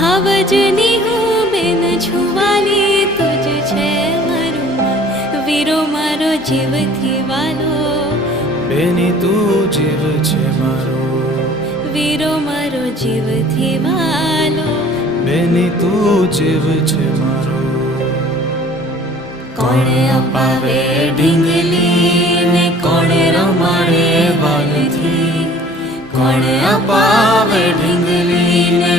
હાવજની હું બેન છુવાલી તુજ છે મારું માં, વીરો મારો જીવથી વાલો, બેની તું જીવ છે મારો, વીરો મારો જીવથી વાલો, બેની તું જીવ છે મારો. કોણ અપાવે ઢીંગલી ને કોણ રમાડે વાલથી, કોણ અપાવે ઢીંગલી ને